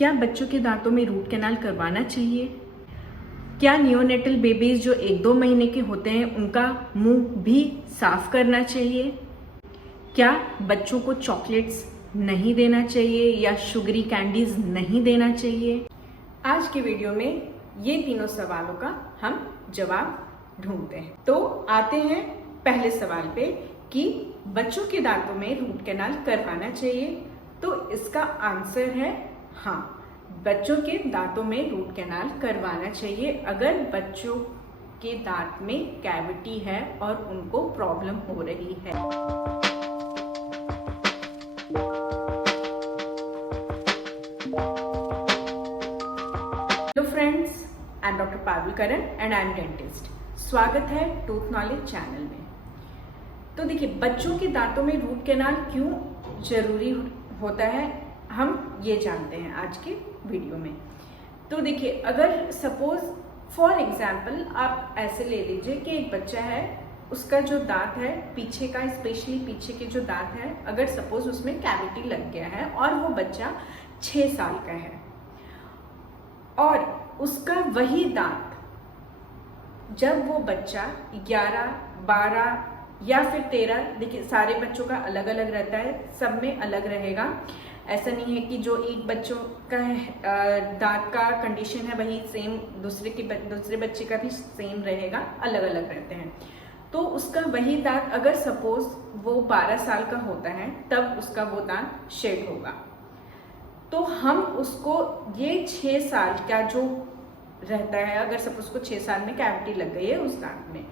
क्या बच्चों के दांतों में रूट कैनाल करवाना चाहिए? क्या नियोनेटल बेबीज जो 1-2 महीने के होते हैं उनका मुंह भी साफ करना चाहिए? क्या बच्चों को चॉकलेट्स नहीं देना चाहिए या शुगरी कैंडीज नहीं देना चाहिए? आज के वीडियो में ये तीनों सवालों का हम जवाब ढूंढते हैं। तो आते हैं पहले सवाल पे कि बच्चों के दांतों में रूट कैनाल करवाना चाहिए। तो इसका आंसर है हाँ, बच्चों के दांतों में रूट कैनाल करवाना चाहिए अगर बच्चों के दांत में कैविटी है और उनको प्रॉब्लम हो रही है। Hello friends, I am doctor Parul Karan and I am dentist. स्वागत है टूथ नॉलेज चैनल में। तो देखिए, बच्चों के दांतों में रूट कैनाल क्यों जरूरी होता है हम ये जानते हैं आज के वीडियो में। तो देखिए, अगर सपोज फॉर एग्जाम्पल आप ऐसे ले लीजिए कि एक बच्चा है, उसका जो दांत है पीछे का, स्पेशली पीछे के जो दांत है, अगर सपोज उसमें कैविटी लग गया है और वो बच्चा 6 साल का है और उसका वही दांत जब वो बच्चा 11, 12 या फिर 13, देखिए सारे बच्चों का अलग अलग रहता है, सब में अलग रहेगा। ऐसा नहीं है कि जो एक बच्चों का दांत का कंडीशन है वही सेम दूसरे बच्चे का भी सेम रहेगा, अलग अलग रहते हैं। तो उसका वही दांत अगर सपोज वो 12 साल का होता है तब उसका वो दांत शेड होगा। तो हम उसको ये 6 साल का जो रहता है, अगर सपोज उसको 6 साल में कैविटी लग गई है उस दांत में,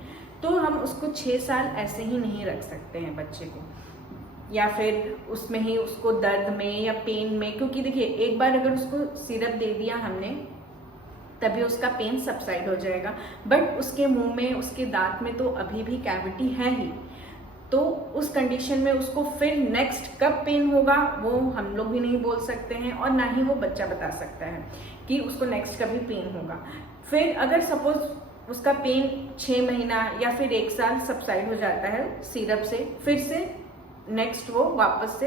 तो हम उसको 6 साल ऐसे ही नहीं रख सकते हैं बच्चे को, या फिर उसमें ही उसको दर्द में या पेन में, क्योंकि देखिए एक बार अगर उसको सिरप दे दिया हमने तभी उसका पेन सबसाइड हो जाएगा, बट उसके मुंह में, उसके दांत में तो अभी भी कैविटी है ही। तो उस कंडीशन में उसको फिर नेक्स्ट कब पेन होगा वो हम लोग भी नहीं बोल सकते हैं और ना ही वो बच्चा बता सकता है कि उसको नेक्स्ट कभी पेन होगा। फिर अगर सपोज उसका पेन 6 महीना या फिर 1 साल सबसाइड हो जाता है सिरप से, फिर से नेक्स्ट वो वापस से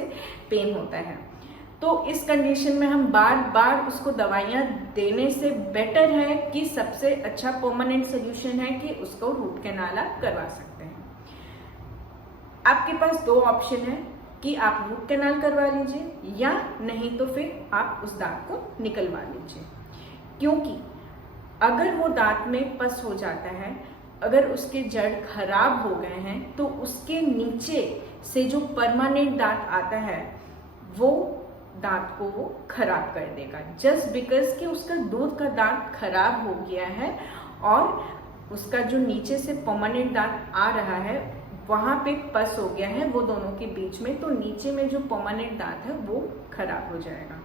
पेन होता है। तो इस कंडीशन में हम बार बार उसको दवाइयाँ देने से बेटर है कि सबसे अच्छा परमानेंट सोल्यूशन है कि उसको रूट कैनाल आप करवा सकते हैं। आपके पास 2 ऑप्शन है कि आप रूट कैनाल करवा लीजिए या नहीं तो फिर आप उस दांत को निकलवा लीजिए। क्योंकि अगर वो दांत में पस हो जाता है, अगर उसके जड़ खराब हो गए हैं तो उसके नीचे से जो परमानेंट दांत आता है वो दांत को वो खराब कर देगा, जस्ट बिकॉज कि उसका दूध का दांत खराब हो गया है और उसका जो नीचे से परमानेंट दांत आ रहा है वहां पे पस हो गया है वो दोनों के बीच में, तो नीचे में जो परमानेंट दांत है वो खराब हो जाएगा।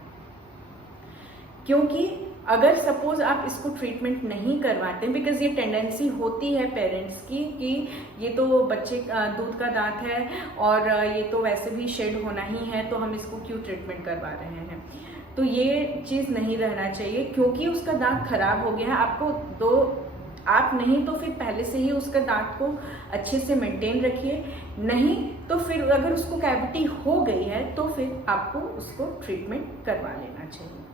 क्योंकि अगर सपोज आप इसको ट्रीटमेंट नहीं करवाते, बिकॉज ये टेंडेंसी होती है पेरेंट्स की कि ये तो बच्चे दूध का दांत है और ये तो वैसे भी शेड होना ही है तो हम इसको क्यों ट्रीटमेंट करवा रहे हैं। तो ये चीज़ नहीं रहना चाहिए, क्योंकि उसका दांत खराब हो गया है। आप नहीं तो फिर पहले से ही उसका दांत को अच्छे से मेंटेन रखिए, नहीं तो फिर अगर उसको कैविटी हो गई है तो फिर आपको उसको ट्रीटमेंट करवा लेना चाहिए।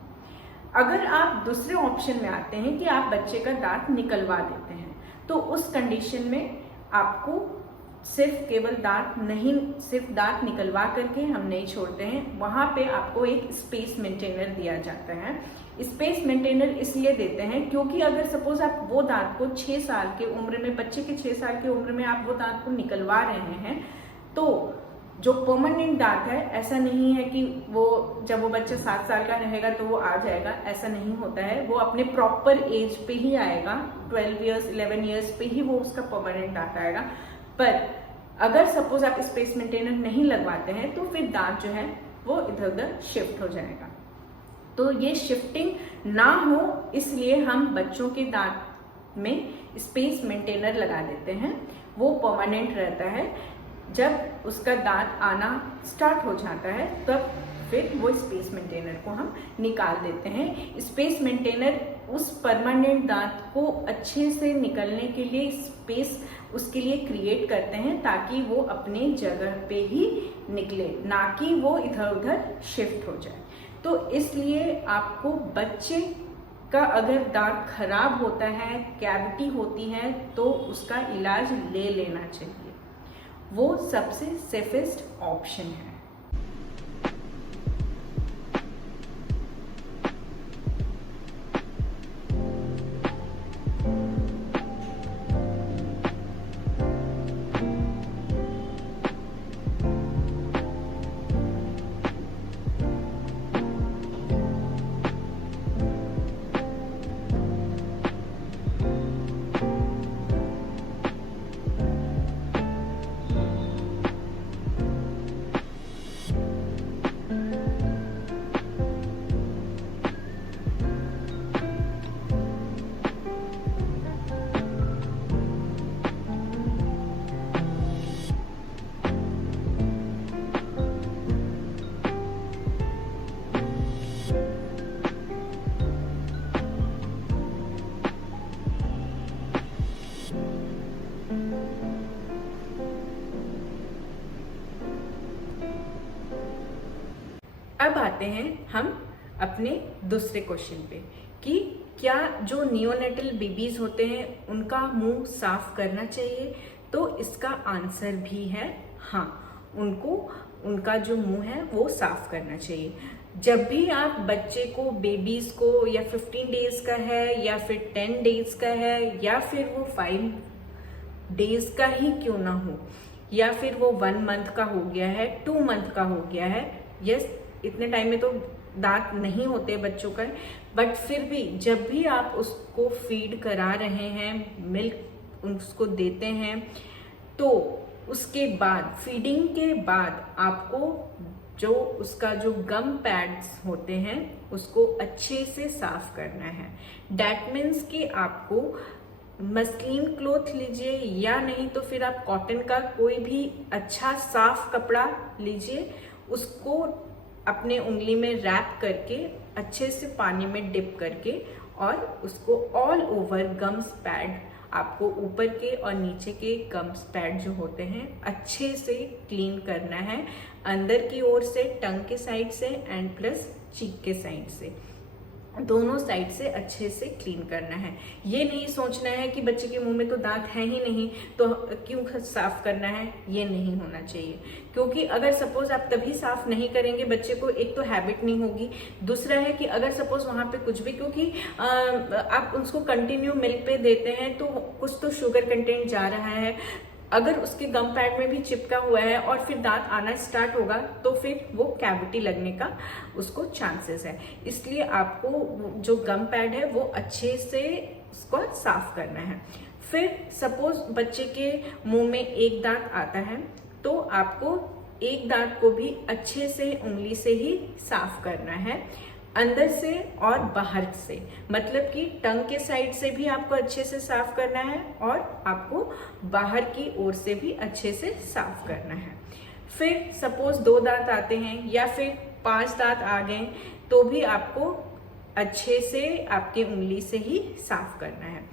अगर आप दूसरे ऑप्शन में आते हैं कि आप बच्चे का दांत निकलवा देते हैं, तो उस कंडीशन में आपको सिर्फ दांत निकलवा करके हम नहीं छोड़ते हैं, वहां पे आपको एक स्पेस मेंटेनर दिया जाता है। स्पेस मेंटेनर इसलिए देते हैं क्योंकि अगर सपोज आप वो दांत को 6 साल की उम्र में, बच्चे के 6 साल की उम्र में आप वो दांत को निकलवा रहे हैं, तो जो परमानेंट दांत है, ऐसा नहीं है कि वो जब वो बच्चा 7 साल का रहेगा तो वो आ जाएगा, ऐसा नहीं होता है। वो अपने प्रॉपर एज पे ही आएगा, 12 ईयर्स 11 ईयर्स पे ही वो उसका परमानेंट दांत आएगा। पर अगर सपोज आप स्पेस मेंटेनर नहीं लगवाते हैं तो फिर दांत जो है वो इधर उधर शिफ्ट हो जाएगा। तो ये शिफ्टिंग ना हो इसलिए हम बच्चों के दांत में स्पेस मेंटेनर लगा देते हैं, वो परमानेंट रहता है। जब उसका दांत आना स्टार्ट हो जाता है तब फिर वो स्पेस मेंटेनर को हम निकाल देते हैं। स्पेस मेंटेनर उस परमानेंट दांत को अच्छे से निकलने के लिए स्पेस उसके लिए क्रिएट करते हैं ताकि वो अपने जगह पे ही निकले, ना कि वो इधर उधर शिफ्ट हो जाए। तो इसलिए आपको बच्चे का अगर दांत खराब होता है, कैविटी होती है, तो उसका इलाज ले लेना चाहिए। वो सबसे सेफेस्ट ऑप्शन है। अब आते हैं हम अपने दूसरे क्वेश्चन पे कि क्या जो नियोनेटल बेबीज होते हैं उनका मुंह साफ करना चाहिए। तो इसका आंसर भी है हाँ, उनको उनका जो मुंह है वो साफ करना चाहिए। जब भी आप बच्चे को, बेबीज को, या 15 डेज का है या फिर 10 डेज का है या फिर वो 5 डेज का ही क्यों ना हो, या फिर वो 1 मंथ का हो गया है, 2 मंथ का हो गया है, यस इतने टाइम में तो दांत नहीं होते बच्चों का, बट फिर भी जब भी आप उसको फीड करा रहे हैं, मिल्क उसको देते हैं, तो उसके बाद, फीडिंग के बाद आपको जो उसका जो गम पैड्स होते हैं उसको अच्छे से साफ करना है। डैट मीन्स कि आपको मस्लिन क्लॉथ लीजिए या नहीं तो फिर आप कॉटन का कोई भी अच्छा साफ कपड़ा लीजिए, उसको अपने उंगली में रैप करके अच्छे से पानी में डिप करके और उसको ऑल ओवर गम्स पैड, आपको ऊपर के और नीचे के गम्स पैड जो होते हैं अच्छे से क्लीन करना है, अंदर की ओर से, टंग के साइड से एंड प्लस चीक के साइड से, दोनों साइड से अच्छे से क्लीन करना है। ये नहीं सोचना है कि बच्चे के मुंह में तो दांत है ही नहीं तो क्यों साफ करना है, ये नहीं होना चाहिए। क्योंकि अगर सपोज आप तभी साफ नहीं करेंगे, बच्चे को एक तो हैबिट नहीं होगी, दूसरा है कि अगर सपोज वहां पे कुछ भी, क्योंकि आप उसको कंटिन्यू मिल्क पे देते हैं तो कुछ तो शुगर कंटेंट जा रहा है, अगर उसके गम पैड में भी चिपका हुआ है और फिर दांत आना स्टार्ट होगा तो फिर वो कैविटी लगने का उसको चांसेस है। इसलिए आपको जो गम पैड है वो अच्छे से उसको साफ करना है। फिर सपोज बच्चे के मुंह में एक दांत आता है तो आपको एक दांत को भी अच्छे से उंगली से ही साफ करना है, अंदर से और बाहर से, मतलब कि टंग के साइड से भी आपको अच्छे से साफ करना है और आपको बाहर की ओर से भी अच्छे से साफ करना है। फिर सपोज 2 दांत आते हैं या फिर 5 दांत आ गए तो भी आपको अच्छे से आपकी उंगली से ही साफ करना है।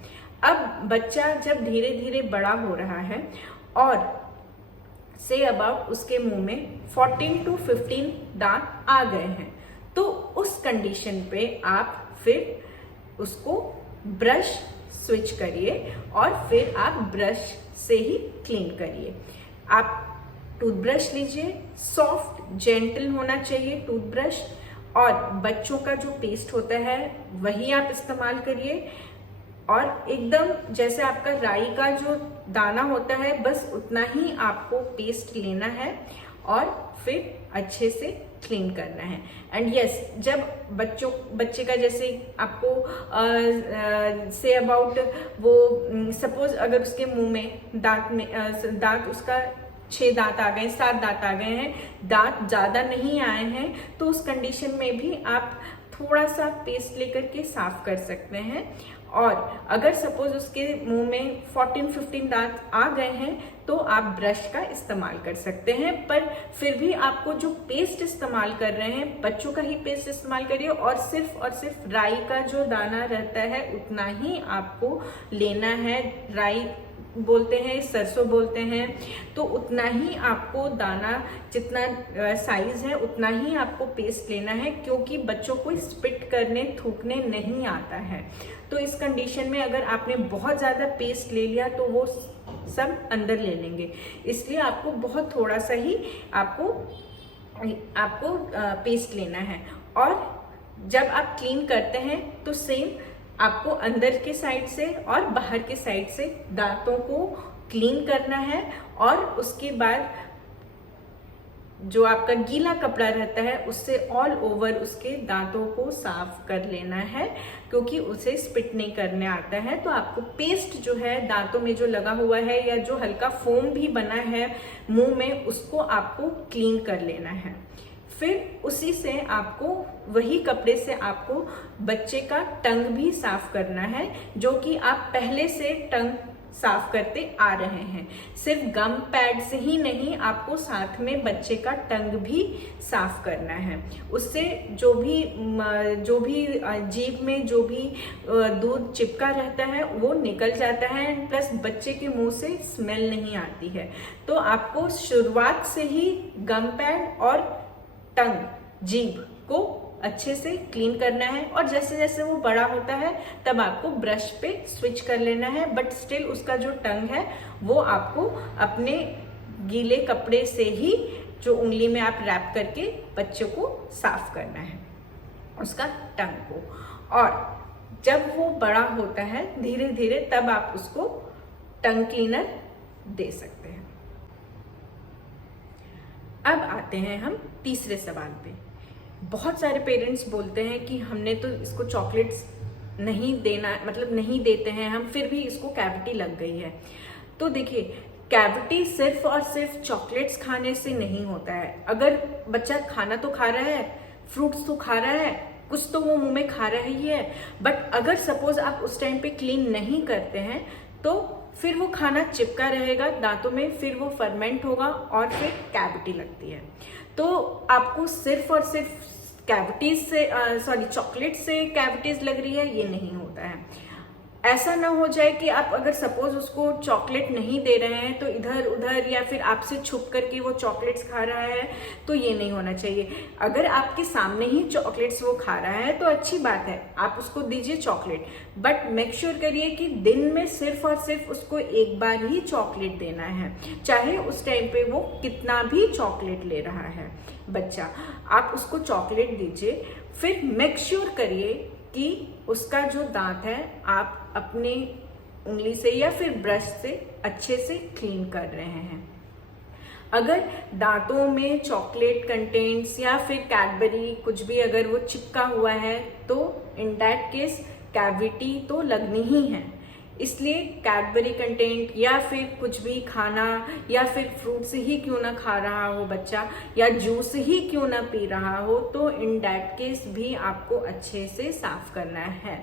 अब बच्चा जब धीरे धीरे बड़ा हो रहा है और से अबाउट उसके मुंह में 14 to 15 दांत आ गए हैं तो उस कंडीशन पे आप फिर उसको ब्रश स्विच करिए और फिर आप ब्रश से ही क्लीन करिए। आप टूथब्रश लीजिए, सॉफ्ट जेंटल होना चाहिए टूथब्रश, और बच्चों का जो पेस्ट होता है वही आप इस्तेमाल करिए, और एकदम जैसे आपका राई का जो दाना होता है बस उतना ही आपको पेस्ट लेना है और फिर अच्छे से क्लीन करना है। एंड यस, जब बच्चे का जैसे आपको से अबाउट वो सपोज अगर उसके मुंह में दांत उसका 6 दांत आ गए, 7 दांत आ गए हैं, दांत ज्यादा नहीं आए हैं, तो उस कंडीशन में भी आप थोड़ा सा पेस्ट लेकर के साफ कर सकते हैं। और अगर सपोज उसके मुंह में 14-15 दांत आ गए हैं तो आप ब्रश का इस्तेमाल कर सकते हैं, पर फिर भी आपको जो पेस्ट इस्तेमाल कर रहे हैं बच्चों का ही पेस्ट इस्तेमाल करिए, और सिर्फ राई का जो दाना रहता है उतना ही आपको लेना है। राई बोलते हैं, सरसों बोलते हैं, तो उतना ही आपको दाना, जितना साइज है उतना ही आपको पेस्ट लेना है, क्योंकि बच्चों को स्पिट करने, थूकने नहीं आता है। तो इस कंडीशन में अगर आपने बहुत ज़्यादा पेस्ट ले लिया तो वो सब अंदर ले लेंगे, इसलिए आपको बहुत थोड़ा सा ही आपको पेस्ट लेना है। और जब आप क्लीन करते हैं तो सेम आपको अंदर के साइड से और बाहर के साइड से दांतों को क्लीन करना है, और उसके बाद जो आपका गीला कपड़ा रहता है उससे ऑल ओवर उसके दांतों को साफ कर लेना है, क्योंकि उसे स्पिट नहीं करने आता है। तो आपको पेस्ट जो है दांतों में जो लगा हुआ है या जो हल्का फोम भी बना है मुंह में, उसको आपको क्लीन कर लेना है। फिर उसी से आपको, वही कपड़े से आपको बच्चे का टंग भी साफ करना है, जो कि आप पहले से टंग साफ करते आ रहे हैं। सिर्फ गम पैड से ही नहीं, आपको साथ में बच्चे का टंग भी साफ करना है। उससे जो भी जीभ में जो भी दूध चिपका रहता है वो निकल जाता है, प्लस बच्चे के मुंह से स्मेल नहीं आती है। तो आपको शुरुआत से ही गम पैड और टंग, जीभ को अच्छे से क्लीन करना है, और जैसे जैसे वो बड़ा होता है तब आपको ब्रश पे स्विच कर लेना है, बट स्टिल उसका जो टंग है वो आपको अपने गीले कपड़े से ही, जो उंगली में आप रैप करके बच्चे को साफ करना है उसका टंग को। और जब वो बड़ा होता है धीरे धीरे, तब आप उसको टंग क्लीनर दे सकते हैं। अब आते हैं हम तीसरे सवाल पे। बहुत सारे पेरेंट्स बोलते हैं कि हमने तो इसको चॉकलेट्स नहीं देना, मतलब नहीं देते हैं हम, फिर भी इसको कैविटी लग गई है। तो देखिए, कैविटी सिर्फ और सिर्फ चॉकलेट्स खाने से नहीं होता है। अगर बच्चा खाना तो खा रहा है, फ्रूट्स तो खा रहा है, कुछ तो वो मुंह में खा रहा ही है, बट अगर सपोज आप उस टाइम पे क्लीन नहीं करते हैं तो फिर वो खाना चिपका रहेगा दांतों में, फिर वो फर्मेंट होगा और फिर कैविटी लगती है। तो आपको सिर्फ और सिर्फ कैविटीज से, चॉकलेट से कैविटीज लग रही है, ये नहीं होता है। ऐसा ना हो जाए कि आप अगर सपोज उसको चॉकलेट नहीं दे रहे हैं तो इधर उधर या फिर आपसे छुप करके वो चॉकलेट्स खा रहा है, तो ये नहीं होना चाहिए। अगर आपके सामने ही चॉकलेट्स वो खा रहा है तो अच्छी बात है, आप उसको दीजिए चॉकलेट, बट मेक श्योर करिए कि दिन में सिर्फ और सिर्फ उसको एक बार ही चॉकलेट देना है, चाहे उस टाइम पे वो कितना भी चॉकलेट ले रहा है बच्चा, आप उसको चॉकलेट दीजिए। फिर मेक श्योर करिए कि उसका जो दांत है आप अपने उंगली से या फिर ब्रश से अच्छे से क्लीन कर रहे हैं। अगर दांतों में चॉकलेट कंटेंट्स या फिर कैडबरी कुछ भी अगर वो चिपका हुआ है तो इन दैट केस कैविटी तो लगनी ही है। इसलिए कैडबरी कंटेंट या फिर कुछ भी खाना या फिर फ्रूट्स ही क्यों ना खा रहा हो बच्चा, या जूस ही क्यों ना पी रहा हो, तो इन दैट केस भी आपको अच्छे से साफ करना है।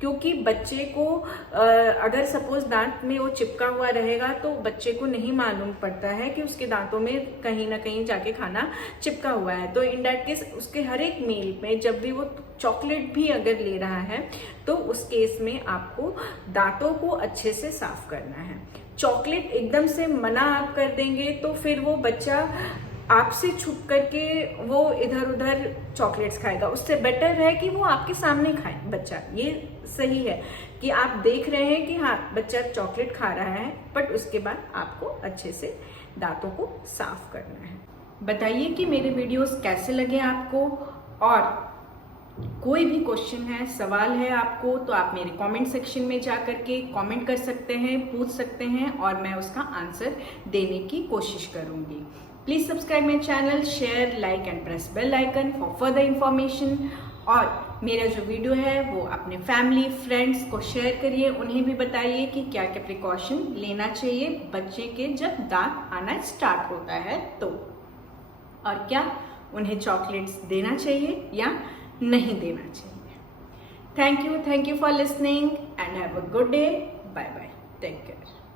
क्योंकि बच्चे को अगर सपोज दांत में वो चिपका हुआ रहेगा तो बच्चे को नहीं मालूम पड़ता है कि उसके दांतों में कहीं ना कहीं जाके खाना चिपका हुआ है। तो इन दैट केस उसके हर एक मील में जब भी वो चॉकलेट भी अगर ले रहा है तो उस केस में आपको दांतों को अच्छे से साफ करना है। चॉकलेट एकदम से मना आप कर देंगे तो फिर वो बच्चा आपसे छुप करके वो इधर उधर चॉकलेट्स खाएगा। उससे बेटर है कि वो आपके सामने खाए बच्चा। ये सही है कि आप देख रहे हैं कि हाँ बच्चा चॉकलेट खा रहा है, बट उसके बाद आपको अच्छे से दांतों को साफ करना है। बताइए कि मेरे वीडियोस कैसे लगे आपको, और कोई भी क्वेश्चन है, सवाल है आपको, तो आप मेरे कमेंट सेक्शन में जा करके कमेंट कर सकते हैं, पूछ सकते हैं, और मैं उसका आंसर देने की कोशिश करूंगी। Please subscribe my channel, share, like and press bell icon for further information. और मेरा जो वीडियो है वो अपने फैमिली फ्रेंड्स को शेयर करिए, उन्हें भी बताइए कि क्या क्या प्रिकॉशन लेना चाहिए बच्चे के जब दांत आना स्टार्ट होता है तो, और क्या उन्हें चॉकलेट्स देना चाहिए या नहीं देना चाहिए। Thank you for listening and have a good day. Bye bye, take care.